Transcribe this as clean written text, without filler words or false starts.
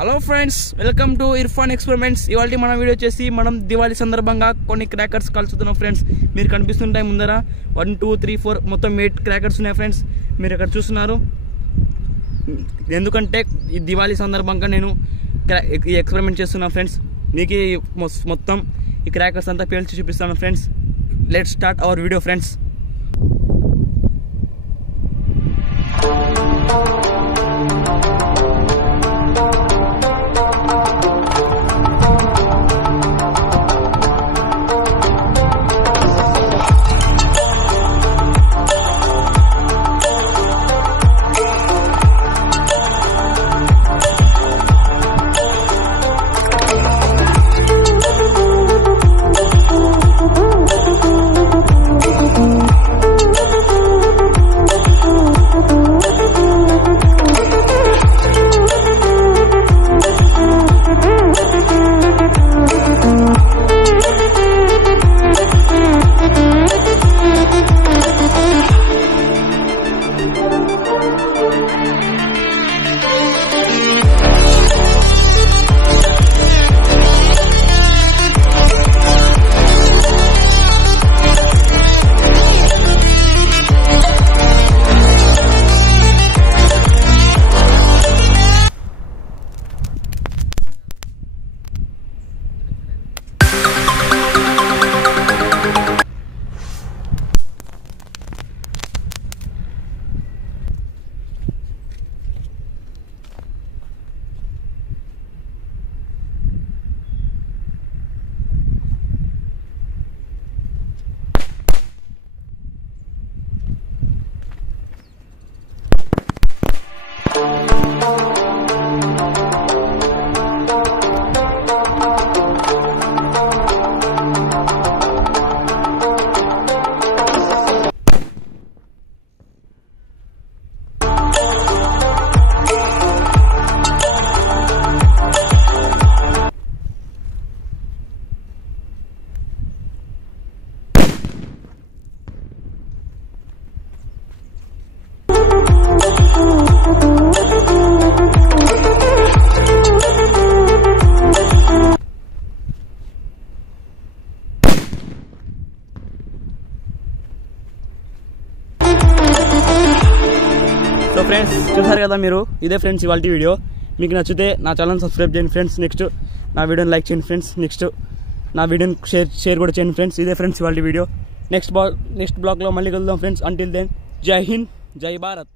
Hello friends, welcome to Irfan experiments. ఇవాళ మన video వచ్చేసి మనం దివాళీ సందర్భంగా కొన్ని క్రాకర్స్ కలుస్తున్నాం ఫ్రెండ్స్. మీరు కనిపిస్తుంటాయి ముందర 1 2 3 4 మొత్తం 8 క్రాకర్స్ ఉన్నాయి ఫ్రెండ్స్. మీరు ఇక్కడ చూస్తున్నారు. ఎందుకంటే ఈ దివాళీ సందర్భంగా నేను ఈ ఎక్స్పెరిమెంట్ చేస్తున్నా ఫ్రెండ్స్. మీకు మొత్తం ఈ క్రాకర్స్ అంతా పేల్చి చూపిస్తాను friends. Let's start our video friends. So friends, చూసారు కదా మీరు. ఇదే ఫ్రెండ్స్ ఇవాళ వీడియో. మీకు నచ్చితే నా ఛానల్ సబ్స్క్రైబ్ చేయండి ఫ్రెండ్స్. నెక్స్ట్ నా వీడియోని లైక్ చేయండి ఫ్రెండ్స్. నెక్స్ట్ నా వీడియోని షేర్ కూడా చేయండి ఫ్రెండ్స్. ఇదే ఫ్రెండ్స్ ఇవాళ వీడియో. నెక్స్ట్ బ్లాగ్లో మళ్ళీ కలుద్దాం ఫ్రెండ్స్. అంటిల్ దెన్, జై హింద్, జై భారత్.